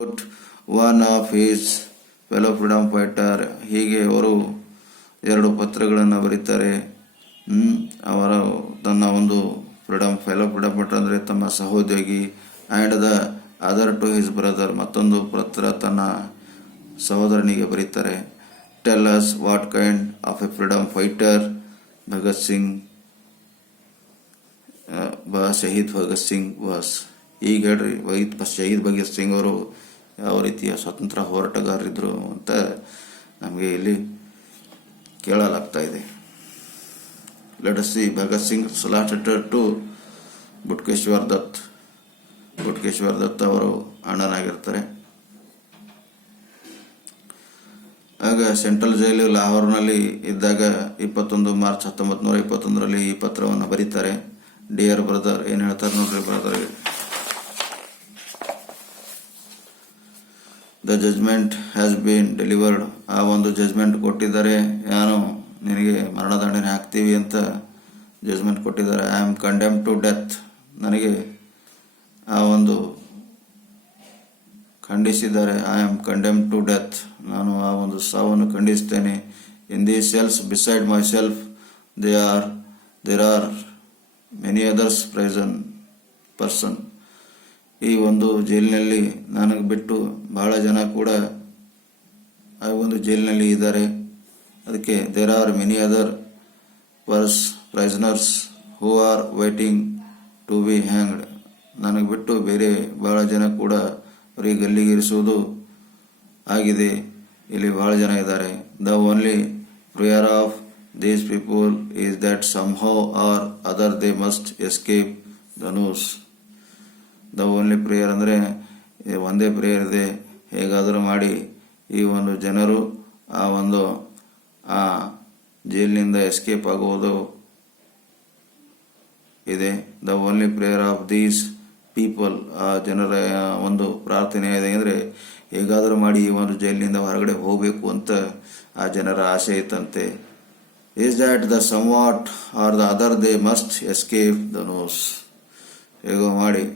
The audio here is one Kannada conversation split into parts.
One of his fellow freedom fighter. ಹೀಗೆ ಅವರು 2 ಪತ್ರಗಳನ್ನು ಬರೀತಾರೆ. ಅವರು ತನ್ನ ಒಂದು ಫೆಲೋ ಫ್ರೀಡಮ್ ಫೈಟರ್ ಅಂದರೆ ತಮ್ಮ ಸಹೋದ್ಯೋಗಿ, and the other to his brother, ಮತ್ತೊಂದು ಪತ್ರ ತನ್ನ ಸಹೋದರನಿಗೆ ಬರೀತಾರೆ. Tell us what kind of a freedom fighter Bhagat Singh Shaheed Bhagat Singh was. ಈಗ ಹೇಳ್ರಿ, ಶಹೀದ್ ಭಗತ್ ಸಿಂಗ್ ಅವರು ಯಾವ ರೀತಿಯ ಸ್ವತಂತ್ರ ಹೋರಾಟಗಾರರಿದ್ರು ಅಂತ ನಮಗೆ ಇಲ್ಲಿ ಕೇಳಲಾಗ್ತಾ ಇದೆ. Let us see Bhagat Singh last letter to Batukeshwar Dutt. Batukeshwar Dutt ಅವರು ಅಣ್ಣನಾಗಿರ್ತಾರೆ. ಆಗ ಸೆಂಟ್ರಲ್ ಜೈಲು ಲಾಹೋರ್ನಲ್ಲಿ ಇದ್ದಾಗ 21 ಮಾರ್ಚ್ 1921ರಲ್ಲಿ ಈ ಪತ್ರವನ್ನು ಬರೀತಾರೆ. ಡಿಯರ್ ಬ್ರದರ್, ಏನು ಹೇಳ್ತಾರೆ ನೋಡ್ರಿ brother. The judgment has been delivered. ಆ ಒಂದು ಜಜ್ಮೆಂಟ್ ಕೊಟ್ಟಿದ್ದಾರೆ, ನಾನು ನಿನಗೆ ಮರಣದಂಡನೆ ಹಾಕ್ತೀವಿ ಅಂತ ಜಜ್ಮೆಂಟ್ ಕೊಟ್ಟಿದ್ದಾರೆ. I am condemn to death. ನನಗೆ ಆ ಒಂದು ಖಂಡಿಸಿದ್ದಾರೆ. I am condemn to death. ನಾನು ಆ ಒಂದು ಸಾವನ್ನು ಖಂಡಿಸ್ತೇನೆ. In the cells beside myself there are many others person. ಈ ಒಂದು ಜೈಲಿನಲ್ಲಿ ನನಗೆ ಬಿಟ್ಟು ಬಹಳ ಜನ ಕೂಡ ಆ ಒಂದು ಜೈಲಿನಲ್ಲಿ ಇದ್ದಾರೆ. ಅದಕ್ಕೆ there are many other prisoners who are waiting to be hanged. ನನಗೆ ಬಿಟ್ಟು ಬೇರೆ ಬಹಳ ಜನ ಕೂಡ ಅವರಿಗೆ ಗಲ್ಲಿಗೇರಿಸುವುದು ಆಗಿದೆ. ಇಲ್ಲಿ ಬಹಳ ಜನ ಇದ್ದಾರೆ. The only prayer of these people is that somehow or other they must escape the noose. The only prayer ಅಂದರೆ ಒಂದೇ ಪ್ರೇಯರ್ ಇದೆ, ಹೇಗಾದರೂ ಮಾಡಿ ಈ ಒಂದು ಜನರು ಆ ಜೈಲಿನಿಂದ ಎಸ್ಕೇಪ್ ಆಗುವುದು ಇದೆ. The only prayer of these people, ಆ ಜನರ ಒಂದು ಪ್ರಾರ್ಥನೆ ಇದೆ ಅಂದರೆ ಹೇಗಾದರೂ ಮಾಡಿ ಈ ಒಂದು ಜೈಲಿನಿಂದ ಹೊರಗಡೆ ಹೋಗಬೇಕು ಅಂತ ಆ ಜನರ ಆಸೆ ಇತ್ತಂತೆ. Is that the some what or the other they must escape the noose. ಹೇಗೋ ಮಾಡಿ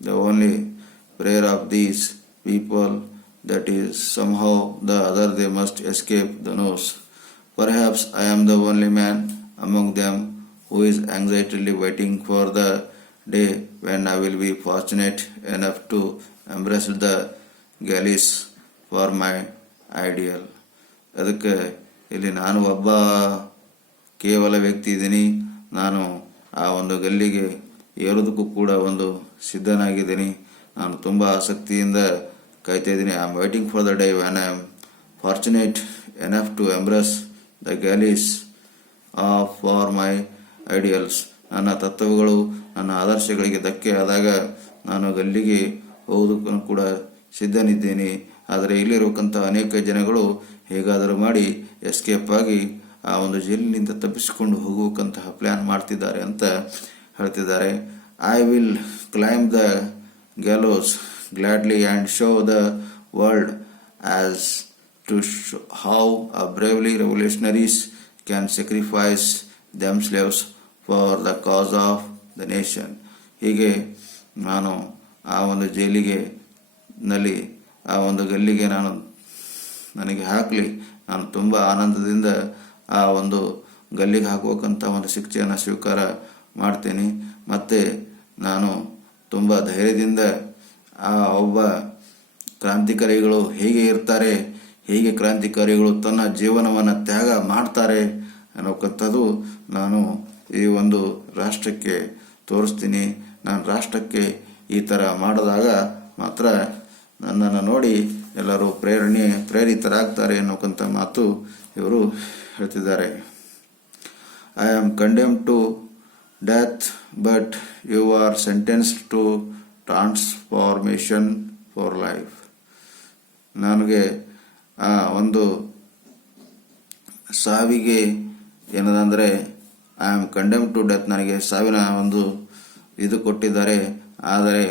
the only prayer of these people that is somehow the other they must escape the noose. Perhaps I am the only man among them who is anxiously waiting for the day when I will be fortunate enough to embrace the galleys for my ideal. ಅದಕ್ಕೆ ಇಲ್ಲಿ ನಾನು ಒಬ್ಬ ಕೇವಲ ವ್ಯಕ್ತಿ ಇದ್ದೀನಿ. ನಾನು ಆ ಒಂದು ಗಲ್ಲಿಗೆ ಏರೋದಕ್ಕೂ ಕೂಡ ಒಂದು ಸಿದ್ಧನಾಗಿದ್ದೀನಿ. ನಾನು ತುಂಬ ಆಸಕ್ತಿಯಿಂದ ಕಾಯ್ತಾ ಇದ್ದೀನಿ. I am waiting for the day when I am fortunate enough to embrace the gallows for my ideals. ನನ್ನ ತತ್ವಗಳು, ನನ್ನ ಆದರ್ಶಗಳಿಗೆ ಧಕ್ಕೆ ಆದಾಗ ನಾನು ಗಲ್ಲಿಗೆ ಹೋಗೋದಕ್ಕೂ ಕೂಡ ಸಿದ್ಧನಿದ್ದೇನೆ. ಆದರೆ ಇಲ್ಲಿರಬೇಕಂತ ಅನೇಕ ಜನಗಳು ಹೇಗಾದರೂ ಮಾಡಿ ಎಸ್ಕೇಪ್ ಆಗಿ ಆ ಒಂದು ಜೈಲಿನಿಂದ ತಪ್ಪಿಸಿಕೊಂಡು ಹೋಗಬೇಕಂತಹ ಪ್ಲ್ಯಾನ್ ಮಾಡ್ತಿದ್ದಾರೆ ಅಂತ ಹೇಳ್ತಿದ್ದಾರೆ. I will climb the gallows gladly and show the world as to how a bravely revolutionaries can sacrifice themselves for the cause of the nation. ಹೀಗೆ ನಾನು ಆ ಒಂದು ನಲ್ಲಿ ಆ ಒಂದು ಗಲ್ಲಿಗೆ ನನಗೆ ಹಾಕಲಿ, ನಾನು ತುಂಬ ಆನಂದದಿಂದ ಆ ಒಂದು ಗಲ್ಲಿಗೆ ಹಾಕಬೇಕಂತ ಒಂದು ಶಿಕ್ಷೆಯನ್ನು ಸ್ವೀಕಾರ ಮಾಡ್ತೇನೆ. ಮತ್ತು ನಾನು ತುಂಬ ಧೈರ್ಯದಿಂದ ಆ ಒಬ್ಬ ಕ್ರಾಂತಿಕಾರಿಗಳು ಹೇಗೆ ಇರ್ತಾರೆ, ಹೇಗೆ ಕ್ರಾಂತಿಕಾರಿಗಳು ತನ್ನ ಜೀವನವನ್ನು ತ್ಯಾಗ ಮಾಡ್ತಾರೆ ಅನ್ನೋಕ್ಕಂಥದ್ದು ನಾನು ಈ ಒಂದು ರಾಷ್ಟ್ರಕ್ಕೆ ತೋರಿಸ್ತೀನಿ. ನಾನು ರಾಷ್ಟ್ರಕ್ಕೆ ಈ ಥರ ಮಾಡಿದಾಗ ಮಾತ್ರ ನನ್ನನ್ನು ನೋಡಿ ಎಲ್ಲರೂ ಪ್ರೇರಿತರಾಗ್ತಾರೆ ಅನ್ನೋಕ್ಕಂಥ ಮಾತು ಇವರು ಹೇಳ್ತಿದ್ದಾರೆ. I am condemn to death but you are sentenced to transformation for life. ನನಗೆ ಆ ಒಂದು ಸಾವಿಗೆ ಏನದಂದರೆ I am condemn to death, ನನಗೆ ಸಾವಿನ ಒಂದು ಇದು ಕೊಟ್ಟಿದ್ದಾರೆ. ಆದರೆ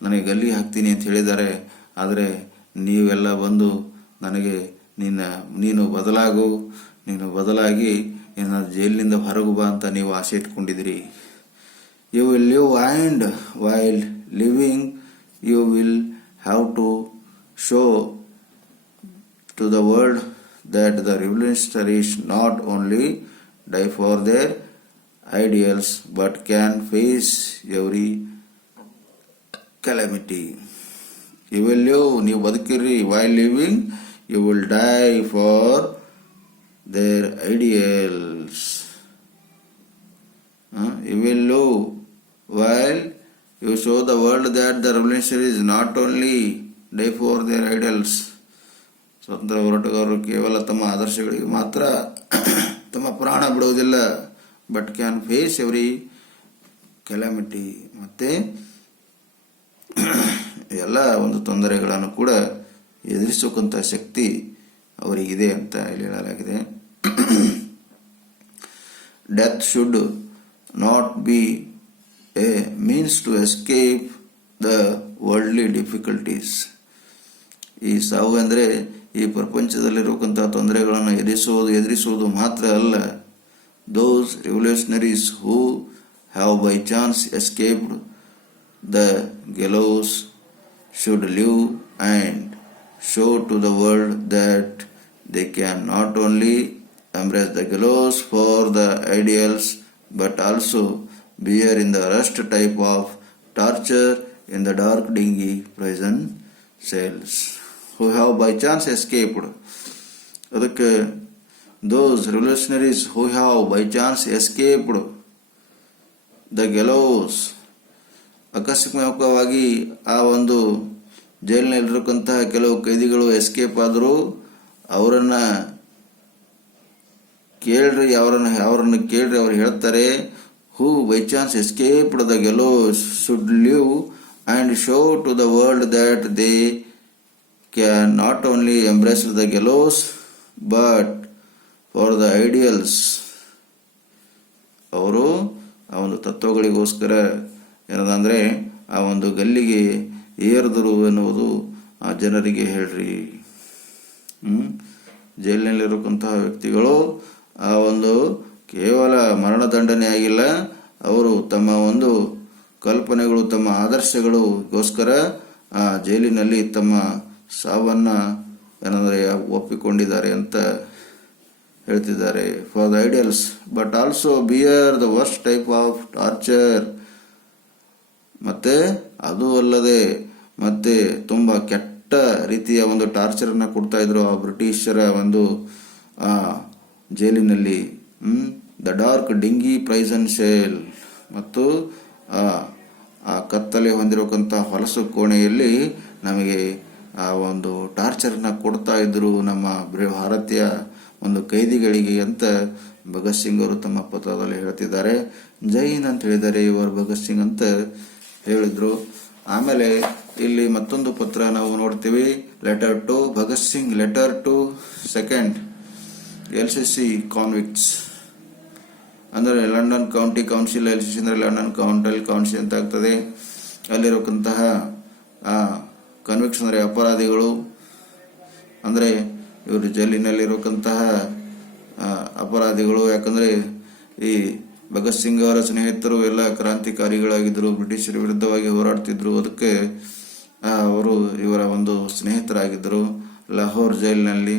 ನನಗೆ ಗಲ್ಲಿಗೆ ಹಾಕ್ತೀನಿ ಅಂತ ಹೇಳಿದ್ದಾರೆ. ಆದರೆ ನೀವೆಲ್ಲ ಬಂದು ನನಗೆ ನೀನು ಬದಲಾಗಿ ಜೈಲಿನಿಂದ ಹೊರಗು ಬಾ ಅಂತ ನೀವು ಆಸೆ ಇಟ್ಕೊಂಡಿದ್ದೀರಿ. You will live and while living you will have to show to the world that the revolutionaries not only die for their ideals but can face every calamity. You will live, ನೀವು ಬದುಕಿರಿ, while living you will die for their ideals. You will live while you show the world that the revolutionaries not only die for their ideals. ಸ್ವತಂತ್ರ ಹೋರಾಟಗಾರರು ಕೇವಲ ತಮ್ಮ ಆದರ್ಶಗಳಿಗೆ ಮಾತ್ರ ತಮ್ಮ ಪ್ರಾಣ ಬಿಡುವುದಿಲ್ಲ, but can face every calamity, ಮತ್ತೆ ಎಲ್ಲ ಒಂದು ತೊಂದರೆಗಳನ್ನು ಕೂಡ ಎದುರಿಸೋಕಂತ ಶಕ್ತಿ ಅವರಿಗಿದೆ ಅಂತ ಇಲ್ಲಿ ಹೇಳಲಾಗಿದೆ. Death should not be a means to escape the worldly difficulties. ಈ ಸಾವು ಅಂದರೆ ಈ ಪ್ರಪಂಚದಲ್ಲಿರುವಂತಹ ತೊಂದರೆಗಳನ್ನು ಎದುರಿಸುವುದು ಮಾತ್ರ ಅಲ್ಲ. Those revolutionaries who have by chance escaped the gallows should live and show to the world that they can not only embrace the gallows for the ideals but also bear in the rust type of torture in the dark dingy prison cells. Who have by chance escaped. ಅದಕ್ಕೆ those revolutionaries who have by chance escaped the gallows, ಅಕಸ್ಮಾತ್ವಾಗಿ ಆ ಒಂದು ಜೈಲಿನಲ್ಲಿರತಕ್ಕಂತಹ ಕೆಲವು ಕೈದಿಗಳು ಎಸ್ಕೇಪ್ ಆದರೂ ಅವರನ್ನ ಕೇಳ್ರಿ, ಅವರನ್ನ ಕೇಳ್ರಿ, ಅವ್ರು ಹೇಳ್ತಾರೆ, who by chance escaped the gallows should live and show to the world that they can not only embrace the gallows but for the ideals. ಅವರು ಆ ಒಂದು ತತ್ವಗಳಿಗೋಸ್ಕರ ಏನದಂದ್ರೆ ಆ ಒಂದು ಗಲ್ಲಿಗೆ ಏರಿದರು ಎನ್ನುವುದು ಆ ಜನರಿಗೆ ಹೇಳ್ರಿ. ಜೈಲಿನಲ್ಲಿರತಕ್ಕಂತಹ ವ್ಯಕ್ತಿಗಳು ಆ ಒಂದು ಕೇವಲ ಮರಣದಂಡನೆ ಆಗಿಲ್ಲ, ಅವರು ತಮ್ಮ ಒಂದು ಕಲ್ಪನೆಗಳು, ತಮ್ಮ ಆದರ್ಶಗಳಿಗೋಸ್ಕರ ಆ ಜೈಲಿನಲ್ಲಿ ತಮ್ಮ ಸಾವನ್ನ ಏನಂದ್ರೆ ಒಪ್ಪಿಕೊಂಡಿದ್ದಾರೆ ಅಂತ ಹೇಳ್ತಿದ್ದಾರೆ. For the ideals but also beer the worst type of torture. ಮತ್ತೆ ಅದು ಅಲ್ಲದೆ ಮತ್ತೆ ತುಂಬಾ ಕೆಟ್ಟ ರೀತಿಯ ಒಂದು ಟಾರ್ಚರ್ ಅನ್ನ ಕೊಡ್ತಾ ಇದ್ರು ಆ ಬ್ರಿಟಿಷರ ಒಂದು ಆ ಜೈಲಿನಲ್ಲಿ. ದ ಡಾರ್ಕ್ ಡಿಂಗಿ ಪ್ರೈಸನ್ ಸೆಲ್, ಮತ್ತು ಆ ಕತ್ತಲೆ ಹೊಂದಿರತಕ್ಕಂಥ ಹೊಲಸು ಕೋಣೆಯಲ್ಲಿ ನಮಗೆ ಆ ಒಂದು ಟಾರ್ಚರ್ನ ಕೊಡ್ತಾ ಇದ್ರು ನಮ್ಮ ಭಾರತೀಯ ಒಂದು ಕೈದಿಗಳಿಗೆ ಅಂತ ಭಗತ್ ಸಿಂಗ್ ಅವರು ತಮ್ಮ ಪತ್ರದಲ್ಲಿ ಹೇಳ್ತಿದ್ದಾರೆ. ಜೈನ್ ಅಂತ ಹೇಳಿದ್ದಾರೆ ಇವರು ಭಗತ್ ಸಿಂಗ್ ಅಂತ ಹೇಳಿದ್ರು. ಆಮೇಲೆ ಇಲ್ಲಿ ಮತ್ತೊಂದು ಪತ್ರ ನಾವು ನೋಡ್ತೀವಿ, letter to Bhagat Singh, letter to second LCC convicts, ಅಂದರೆ ಲಂಡನ್ ಕೌಂಟಿ ಕೌನ್ಸಿಲ್. LCC ಅಂದ್ರೆ ಲಂಡನ್ ಕೌನ್ಸಿಲ್ ಅಂತ ಆಗ್ತದೆ. ಅಲ್ಲಿರತಕ್ಕಂತಹ ಕನ್ವಿಕ್ಟ್ಸ್ ಅಂದರೆ ಅಪರಾಧಿಗಳು, ಅಂದರೆ ಇವರು ಜೈಲಿನಲ್ಲಿರತಕ್ಕಂತಹ ಅಪರಾಧಿಗಳು. ಯಾಕಂದ್ರೆ ಈ ಭಗತ್ ಸಿಂಗ್ ಅವರ ಸ್ನೇಹಿತರು ಎಲ್ಲ ಕ್ರಾಂತಿಕಾರಿಗಳಾಗಿದ್ದರು, ಬ್ರಿಟಿಷರ ವಿರುದ್ಧವಾಗಿ ಹೋರಾಡ್ತಿದ್ರು. ಅದಕ್ಕೆ ಅವರು ಇವರ ಒಂದು ಸ್ನೇಹಿತರಾಗಿದ್ದರು. ಲಾಹೋರ್ ಜೈಲಿನಲ್ಲಿ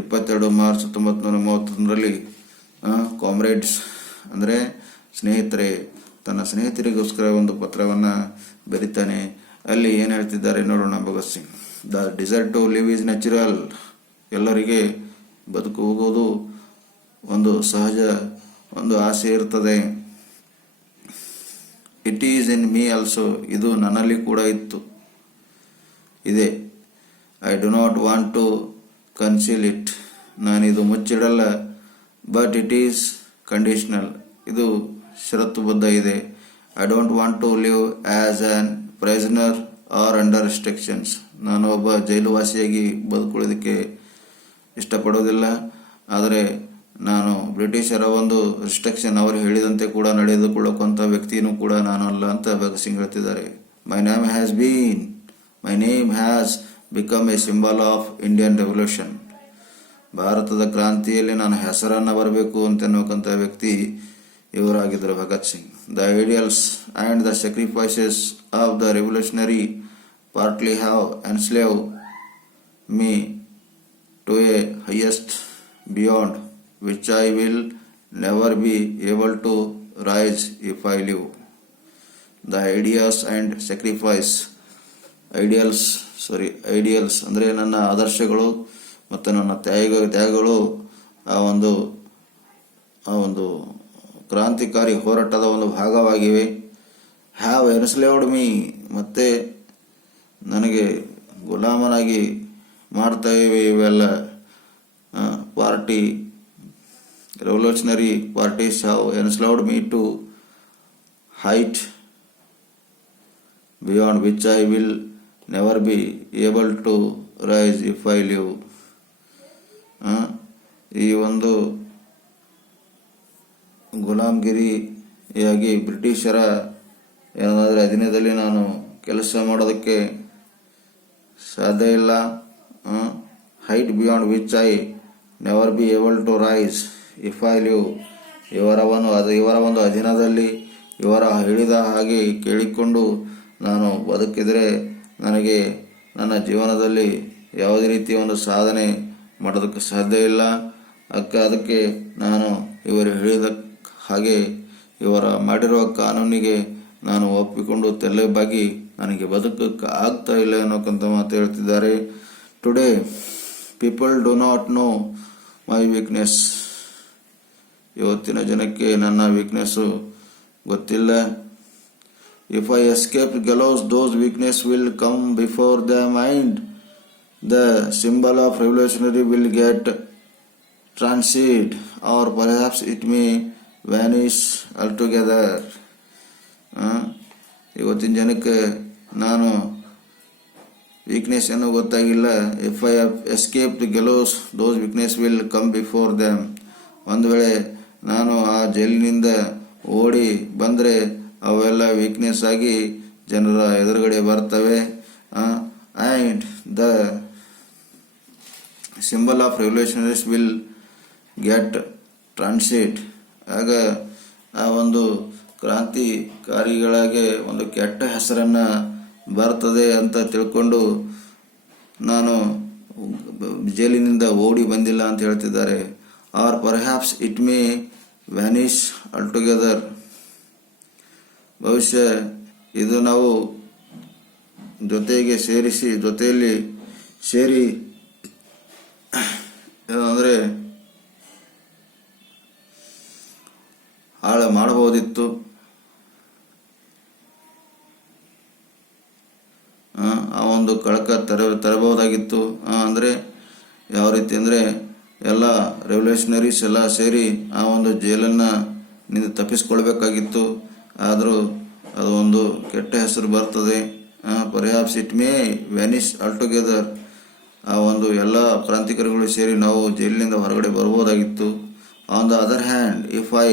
22 ಮಾರ್ಚ್ 1931ರಲ್ಲಿ ಕಾಮ್ರೇಡ್ಸ್ ಅಂದರೆ ಸ್ನೇಹಿತರೆ, ತನ್ನ ಸ್ನೇಹಿತರಿಗೋಸ್ಕರ ಒಂದು ಪತ್ರವನ್ನ ಬರೀತಾನೆ. ಅಲ್ಲಿ ಏನ್ ಹೇಳ್ತಿದ್ದಾರೆ ನೋಡೋಣ. Bhagat Singh, the desire to live is natural. ಎಲ್ಲರಿಗೆ ಬದುಕು ಹೋಗೋದು ಒಂದು ಸಹಜ ಒಂದು ಆಸೆ ಇರ್ತದೆ. It is in me also, ಇದು ನನ್ನಲ್ಲಿ ಕೂಡ ಇದೆ. I do not want to conceal it, ನಾನಿದು ಮುಚ್ಚಿಡಲ್ಲ. ಬಟ್ ಇಟ್ ಈಸ್ ಕಂಡೀಷನಲ್, ಇದು ಷರತ್ತುಬದ್ಧ ಇದೆ. I don't want to live as an prisoner or under restrictions. ನಾನು ಒಬ್ಬ ಜೈಲುವಾಸಿಯಾಗಿ ಬದುಕೊಳ್ಳೋದಕ್ಕೆ ಇಷ್ಟಪಡೋದಿಲ್ಲ, ಆದರೆ ನಾನು ಬ್ರಿಟಿಷರ ಒಂದು ರಿಸ್ಟ್ರಿಕ್ಷನ್ ಅವರು ಹೇಳಿದಂತೆ ಕೂಡ ನಡೆದುಕೊಳ್ಳುವಂಥ ವ್ಯಕ್ತಿಯೂ ಕೂಡ ನಾನು ಅಲ್ಲ ಅಂತ ಭಗತ್ ಸಿಂಗ್ ಹೇಳ್ತಿದ್ದಾರೆ. My name has become a symbol of Indian revolution. ಭಾರತದ ಕ್ರಾಂತಿಯಲ್ಲಿ ನಾನು ಹೆಸರನ್ನ ಬರಬೇಕು ಅಂತನ್ನುವಂಥ ವ್ಯಕ್ತಿ ಇವರಾಗಿದ್ದರು Bhagat Singh. The ideals and the sacrifices of the revolutionary partly have enslaved me to a highest beyond which I will never be able to rise if I live. The ideas and sacrifice ideals ಅಂದರೆ ನನ್ನ ಆದರ್ಶಗಳು ಮತ್ತು ನನ್ನ ತ್ಯಾಗಗಳು ಆ ಒಂದು ಕ್ರಾಂತಿಕಾರಿ ಹೋರಾಟದ ಒಂದು ಭಾಗವಾಗಿವೆ. ಹ್ಯಾವ್ ಎನ್ಸ್ಲೇವ್ಡ್ ಮೀ, ಮತ್ತೆ ನನಗೆ ಗುಲಾಮನಾಗಿ ಮಾಡ್ತಾ ಇವೆ ಇವೆಲ್ಲ revolutionary parties have enslaved me to height beyond which I will never be able to rise if I live. ಈ ಒಂದು ಗುಲಾಮಗಿರಿಯಾಗಿ ಬ್ರಿಟಿಷರ ಏನಾದರೆ ಅಧೀನದಲ್ಲಿ ನಾನು ಕೆಲಸ ಮಾಡೋದಕ್ಕೆ ಸಾಧ್ಯ ಇಲ್ಲ. Height beyond which I never be able to rise if I live. ಇವರ ಒಂದು ಅಧೀನದಲ್ಲಿ ಇವರ ಹೇಳಿದ ಹಾಗೆ ಕೇಳಿಕೊಂಡು ನಾನು ಬದುಕಿದರೆ ನನಗೆ ನನ್ನ ಜೀವನದಲ್ಲಿ ಯಾವುದೇ ರೀತಿಯ ಒಂದು ಸಾಧನೆ ಮಾಡೋದಕ್ಕೆ ಸಾಧ್ಯ ಇಲ್ಲ. ಅದಕ್ಕೆ ನಾನು ಇವರು ಹೇಳಿದ ಹಾಗೆ ಇವರ ಮಾಡಿರುವ ಕಾನೂನಿಗೆ ನಾನು ಒಪ್ಪಿಕೊಂಡು ತೆಲೆಬಾಗಿ ನನಗೆ ಬದುಕಕ್ಕೆ ಆಗ್ತಾ ಇಲ್ಲ ಅನ್ನೋಕ್ಕಂತ ಮಾತು ಹೇಳ್ತಿದ್ದಾರೆ. Today people do not know my weakness. ಇವತ್ತಿನ ಜನಕ್ಕೆ ನನ್ನ ವೀಕ್ನೆಸ್ಸು ಗೊತ್ತಿಲ್ಲ. If I escape gallows, those weakness will come before the mind. The symbol of revolutionary will get transit, or perhaps it may vanish altogether. ಇವತ್ತಿನ ಜನಕ್ಕೆ ನಾನು ವೀಕ್ನೆಸ್ ಏನೋ ಗೊತ್ತಾಗಿಲ್ಲ. If I escape gallows, those weakness will come before them. ಒಂದು ವೇಳೆ ನಾನು ಆ ಜೈಲಿನಿಂದ ಓಡಿ ಬಂದರೆ ಅವೆಲ್ಲ ವೀಕ್ನೆಸ್ ಆಗಿ ಜನರ ಎದುರುಗಡೆ ಬರ್ತವೆ. And the symbol of revolutionaries will get transit. ಆಗ ಆ ಒಂದು ಕ್ರಾಂತಿಕಾರಿಗಳಿಗೆ ಒಂದು ಕೆಟ್ಟ ಹೆಸರನ್ನು ಬರ್ತದೆ ಅಂತ ತಿಳ್ಕೊಂಡು ನಾನು ಜೈಲಿನಿಂದ ಓಡಿ ಬಂದಿಲ್ಲ ಅಂತ ಹೇಳ್ತಿದ್ದಾರೆ. Or perhaps it may vanish altogether. ಬಹುಶಃ ಇದು ನಾವು ಜೊತೆಯಲ್ಲಿ ಸೇರಿ ಅಂದರೆ ಹಾಳು ಮಾಡಬಹುದಿತ್ತು. ಆ ಒಂದು ಕಳಕ ತರಬಹುದಾಗಿತ್ತು. ಅಂದರೆ ಯಾವ ರೀತಿ ಅಂದರೆ ಎಲ್ಲ ರೆವಲ್ಯೂಷನರೀಸ್ ಎಲ್ಲ ಸೇರಿ ಆ ಒಂದು ಜೈಲನ್ನು ತಪ್ಪಿಸ್ಕೊಳ್ಬೇಕಾಗಿತ್ತು. ಆದರೂ ಅದು ಒಂದು ಕೆಟ್ಟ ಹೆಸರು ಬರ್ತದೆ. Perhaps it may vanish altogether. ಆ ಒಂದು ಎಲ್ಲ ಕ್ರಾಂತಿಕಾರಿಗಳು ಸೇರಿ ನಾವು ಜೈಲಿನಿಂದ ಹೊರಗಡೆ ಬರ್ಬೋದಾಗಿತ್ತು. On the other hand, if I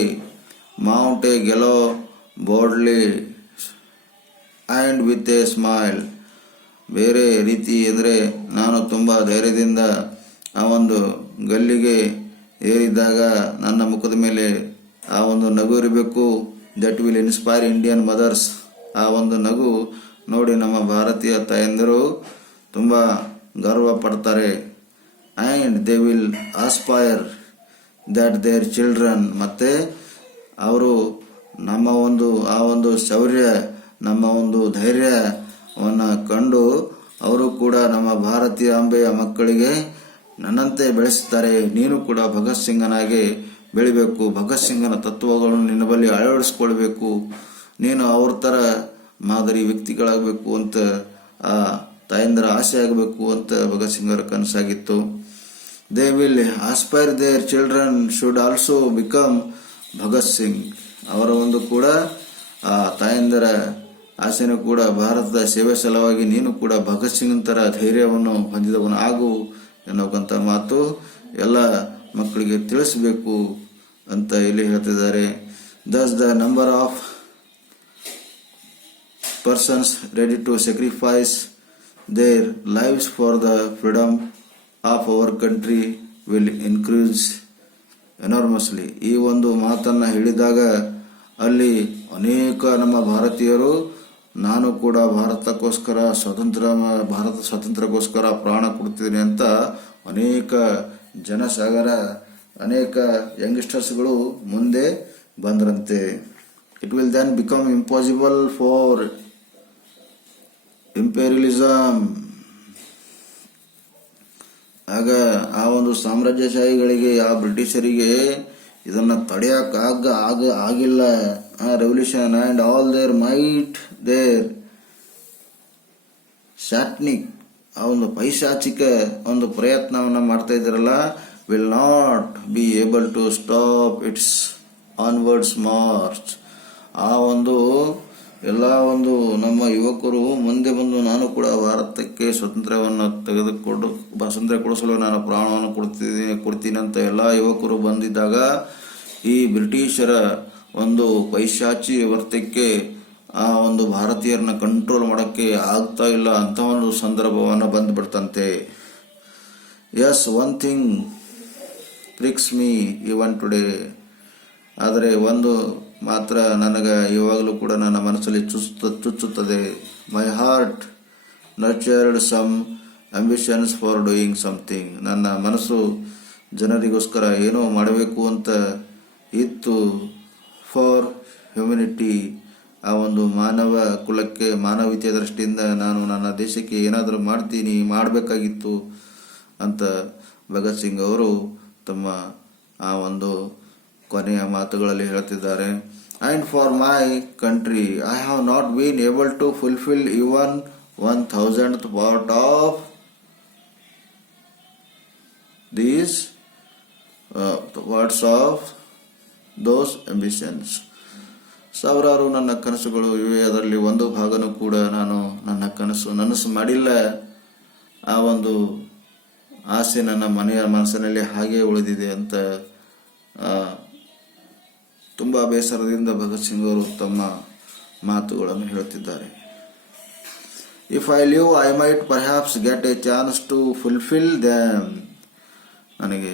mount a gallows boldly and with a smile. ಬೇರೆ ರೀತಿ ಅಂದರೆ ನಾನು ತುಂಬ ಧೈರ್ಯದಿಂದ ಆ ಒಂದು ಗಲ್ಲಿಗೆ ಏರಿದಾಗ ನನ್ನ ಮುಖದ ಮೇಲೆ ಆ ಒಂದು ನಗು ಇರಬೇಕು. That will inspire Indian mothers. ಆ ಒಂದು ನಗು ನೋಡಿ ನಮ್ಮ ಭಾರತೀಯ ತಾಯಂದಿರು ತುಂಬ ಗರ್ವ ಪಡ್ತಾರೆ. And they will aspire that their children. ಮತ್ತು ಅವರು ನಮ್ಮ ಆ ಒಂದು ಶೌರ್ಯ, ನಮ್ಮ ಒಂದು ಧೈರ್ಯವನ್ನು ಕಂಡು ಅವರು ಕೂಡ ನಮ್ಮ ಭಾರತೀಯ ಅಂಬೆಯ ಮಕ್ಕಳಿಗೆ ನನ್ನಂತೆ ಬೆಳೆಸುತ್ತಾರೆ. ನೀನು ಕೂಡ ಭಗತ್ ಸಿಂಗನಾಗಿ ಬೆಳಿಬೇಕು, ಭಗತ್ ಸಿಂಗನ ತತ್ವಗಳನ್ನು ನಿನ್ನ ಬಳಿ ಅಳವಡಿಸ್ಕೊಳ್ಬೇಕು, ನೀನು ಅವ್ರ ಥರ ಮಾದರಿ ವ್ಯಕ್ತಿಗಳಾಗಬೇಕು ಅಂತ ಆ ತಾಯಂದಿರ ಆಸೆ ಆಗಬೇಕು ಅಂತ ಭಗತ್ ಸಿಂಗರ ಕನಸಾಗಿತ್ತು. They will aspire their children should also become Bhagat Singh. ಅವರ ಒಂದು ಕೂಡ ಆ ತಾಯಂದಿರ ಆಸೆನೂ ಕೂಡ ಭಾರತದ ಸೇವೆ ಸಲುವಾಗಿ ನೀನು ಕೂಡ ಭಗತ್ ಸಿಂಗ್ ಥರ ಧೈರ್ಯವನ್ನು ಹೊಂದಿದವನು ಆಗು ಎನ್ನುವಂಥ ಮಾತು ಎಲ್ಲ ಮಕ್ಕಳಿಗೆ ತಿಳಿಸಬೇಕು ಅಂತ ಇಲ್ಲಿ ಹೇಳ್ತಿದ್ದಾರೆ. Thus the number of persons ready to sacrifice their lives for the freedom of our country will increase enormously. ಈ ಒಂದು ಮಾತನ್ನು ಹೇಳಿದಾಗ ಅಲ್ಲಿ ಅನೇಕ ನಮ್ಮ ಭಾರತೀಯರು ನಾನು ಕೂಡ ಭಾರತ ಸ್ವಾತಂತ್ರ್ಯಕ್ಕೋಸ್ಕರ ಪ್ರಾಣ ಕೊಡ್ತೀನಿ ಅಂತ ಅನೇಕ ಜನಸಾಗರ, ಅನೇಕ ಯಂಗ್ಸ್ಟರ್ಸ್ಗಳು ಮುಂದೆ ಬಂದ್ರಂತೆ. It will then become impossible for imperialism. ಆಗ ಆ ಒಂದು ಸಾಮ್ರಾಜ್ಯಶಾಹಿಗಳಿಗೆ, ಆ ಬ್ರಿಟಿಷರಿಗೆ ಇದನ್ನ ತಡೆಯಕ್ ಆಗಿಲ್ಲ. Revolution and all their might, their satanic, ಆ ಒಂದು ಪೈಶಾಚಿಕ ಒಂದು ಪ್ರಯತ್ನವನ್ನ ಮಾಡ್ತಾ ಇದ್ದಾರಲ್ಲ, will not be able to stop its onwards march. ಆ ಒಂದು ಎಲ್ಲ ಒಂದು ನಮ್ಮ ಯುವಕರು ಮುಂದೆ ಬಂದು ನಾನು ಕೂಡ ಭಾರತಕ್ಕೆ ಸ್ವಾತಂತ್ರ್ಯವನ್ನು ಸ್ವಾತಂತ್ರ್ಯ ಕೊಡಿಸಲು ನಾನು ಪ್ರಾಣವನ್ನು ಕೊಡ್ತೀನಿ ಅಂತ ಎಲ್ಲ ಯುವಕರು ಬಂದಿದ್ದಾಗ ಈ ಬ್ರಿಟಿಷರ ಒಂದು ಪೈಶಾಚಿ ವರ್ತಕ್ಕೆ ಆ ಒಂದು ಭಾರತೀಯರನ್ನ ಕಂಟ್ರೋಲ್ ಮಾಡಕ್ಕೆ ಆಗ್ತಾ ಇಲ್ಲ ಅಂತ ಒಂದು ಸಂದರ್ಭವನ್ನು ಬಂದ್ಬಿಡ್ತಂತೆ. Yes, one thing pricks me even today. ಆದರೆ ಒಂದು ಮಾತ್ರ ನನಗೆ ಇವಾಗಲೂ ಕೂಡ ನನ್ನ ಮನಸ್ಸಲ್ಲಿ ಚುಚ್ಚುತ್ತದೆ. My heart nurtured some ambitions for doing something. ನನ್ನ ಮನಸ್ಸು ಜನರಿಗೋಸ್ಕರ ಏನೋ ಮಾಡಬೇಕು ಅಂತ ಇತ್ತು. ಫಾರ್ ಹ್ಯುಮ್ಯಾನಿಟಿ, ಆ ಒಂದು ಮಾನವ ಕುಲಕ್ಕೆ, ಮಾನವೀಯತೆಯ ದೃಷ್ಟಿಯಿಂದ ನಾನು ನನ್ನ ದೇಶಕ್ಕೆ ಏನಾದರೂ ಮಾಡಬೇಕಾಗಿತ್ತು ಅಂತ ಭಗತ್ ಸಿಂಗ್ ಅವರು ತಮ್ಮ ಆ ಒಂದು ಕೊನೆಯ ಮಾತುಗಳಲ್ಲಿ ಹೇಳ್ತಿದ್ದಾರೆ. And for my country I have not been able to fulfil even 1,000th part of these parts of those ambitions. ಸಾವಿರಾರು ನನ್ನ ಕನಸುಗಳು ಇವೆ, ಅದರಲ್ಲಿ ಒಂದು ಭಾಗನೂ ಕೂಡ ನಾನು ನನ್ನ ನನಸು ಮಾಡಿಲ್ಲ. ಆ ಒಂದು ಆಸೆ ನನ್ನ ಮನಸ್ಸಿನಲ್ಲಿ ಹಾಗೆ ಉಳಿದಿದೆ ಅಂತ ತುಂಬಾ ಬೇಸರದಿಂದ ಭಗತ್ ಸಿಂಗ್ ಅವರು ತಮ್ಮ ಮಾತುಗಳನ್ನು ಹೇಳ್ತಿದ್ದಾರೆ. If I live I might perhaps get a chance to fulfil them. ನನಗೆ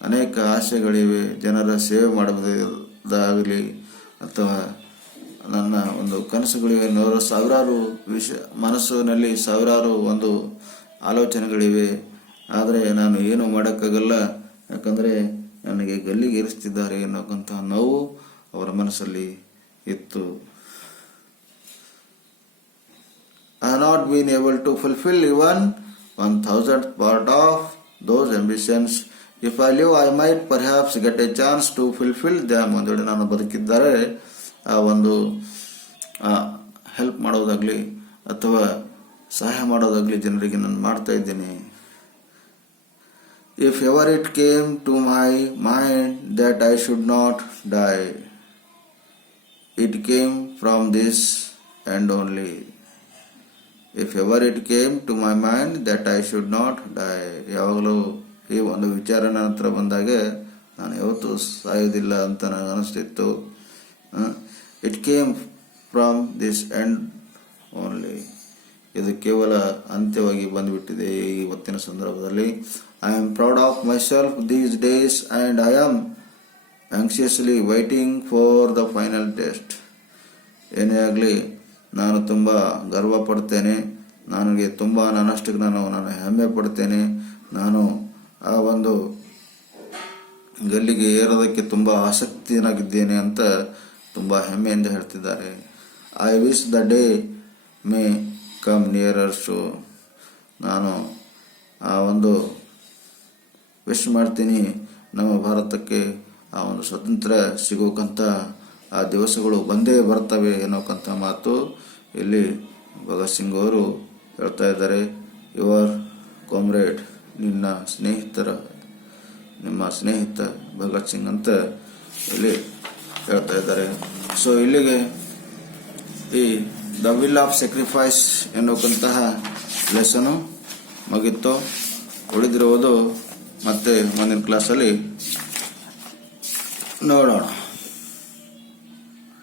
ಅನೇಕ ಆಸೆಗಳಿವೆ, ಜನರ ಸೇವೆ ಮಾಡುವುದಾಗಲಿ ಅಥವಾ ನನ್ನ ಒಂದು ಕನಸುಗಳಿವೆ. ಸಾವಿರಾರು ಮನಸ್ಸಿನಲ್ಲಿ ಸಾವಿರಾರು ಒಂದು ಆಲೋಚನೆಗಳಿವೆ, ಆದರೆ ನಾನು ಏನು ಮಾಡೋಕ್ಕಾಗಲ್ಲ, ಯಾಕಂದರೆ ನನಗೆ ಗಲ್ಲಿಗೆ ಏರಿಸ್ತಿದ್ದಾರೆ ಅನ್ನೋಕ್ಕಂತಹ ನೋವು ಅವರ ಮನಸ್ಸಲ್ಲಿ ಇತ್ತು. I have not been able to fulfil even 1,000th part of those ambitions. If I live I might perhaps get a chance to fulfil them. ಒಂದು ವೇಳೆ ನಾನು ಬದುಕಿದ್ದಾರೆ ಆ ಒಂದು ಹೆಲ್ಪ್ ಮಾಡೋದಾಗ್ಲಿ ಅಥವಾ ಸಹಾಯ ಮಾಡೋದಾಗ್ಲಿ ಜನರಿಗೆ ನಾನು ಮಾಡ್ತಾ ಇದ್ದೀನಿ. If ever it came to my mind that I should not die, it came from this end only. If ever it came to my mind that I should not die, ಯಾವಾಗಲೂ ಈ ಒಂದು ವಿಚಾರ ನನ್ನ ಹತ್ರ ಬಂದಾಗ ನಾನು ಯಾವತ್ತೂ ಸಾಯೋದಿಲ್ಲ ಅಂತ ನನಗೆ ಅನಿಸ್ತಿತ್ತು. It came from this end only. ಇದು ಕೇವಲ ಅಂತ್ಯವಾಗಿ ಬಂದುಬಿಟ್ಟಿದೆ ಇವತ್ತಿನ ಸಂದರ್ಭದಲ್ಲಿ. I am proud of myself these days and I am anxiously waiting for the final test. ಏನೇ ಆಗಲಿ ನಾನು ತುಂಬ ಗರ್ವ ಪಡ್ತೇನೆ, ನನಗೆ ತುಂಬ ನನ್ನಷ್ಟಕ್ಕೆ ನಾನು ಹೆಮ್ಮೆ ಪಡ್ತೇನೆ. ನಾನು ಆ ಒಂದು ಗಲ್ಲಿಗೆ ಏರೋದಕ್ಕೆ ತುಂಬ ಆಸಕ್ತಿಯನಾಗಿದ್ದೇನೆ ಅಂತ ತುಂಬ ಹೆಮ್ಮೆಯಿಂದ ಹೇಳ್ತಿದ್ದಾರೆ. I wish the day may come nearer to. ನಾನು ಆ ಒಂದು ವಿಶ್ ಮಾಡ್ತೀನಿ ನಮ್ಮ ಭಾರತಕ್ಕೆ ಆ ಒಂದು ಸ್ವಾತಂತ್ರ್ಯ ಸಿಗೋಕ್ಕಂಥ ಆ ದಿವಸಗಳು ಬಂದೇ ಬರ್ತವೆ ಅನ್ನೋಕ್ಕಂಥ ಮಾತು ಇಲ್ಲಿ ಭಗತ್ ಸಿಂಗ್ ಅವರು ಹೇಳ್ತಾ ಇದ್ದಾರೆ. ಯುವರ್ ಕಾಮ್ರೇಡ್, ನಿಮ್ಮ ಸ್ನೇಹಿತ ಭಗತ್ ಸಿಂಗ್ ಅಂತ ಇಲ್ಲಿ ಹೇಳ್ತಾ ಇದ್ದಾರೆ. ಸೊ ಇಲ್ಲಿಗೆ ಈ ದ ವಿಲ್ ಆಫ್ ಸ್ಯಾಕ್ರಿಫೈಸ್ ಎನ್ನುವಂತಹ ಲೆಸನು ಮುಗಿತ್ತು. ಉಳಿದಿರುವುದು ಮತ್ತೆ ಮುಂದಿನ ಕ್ಲಾಸಲ್ಲಿ ನೋಡೋಣ.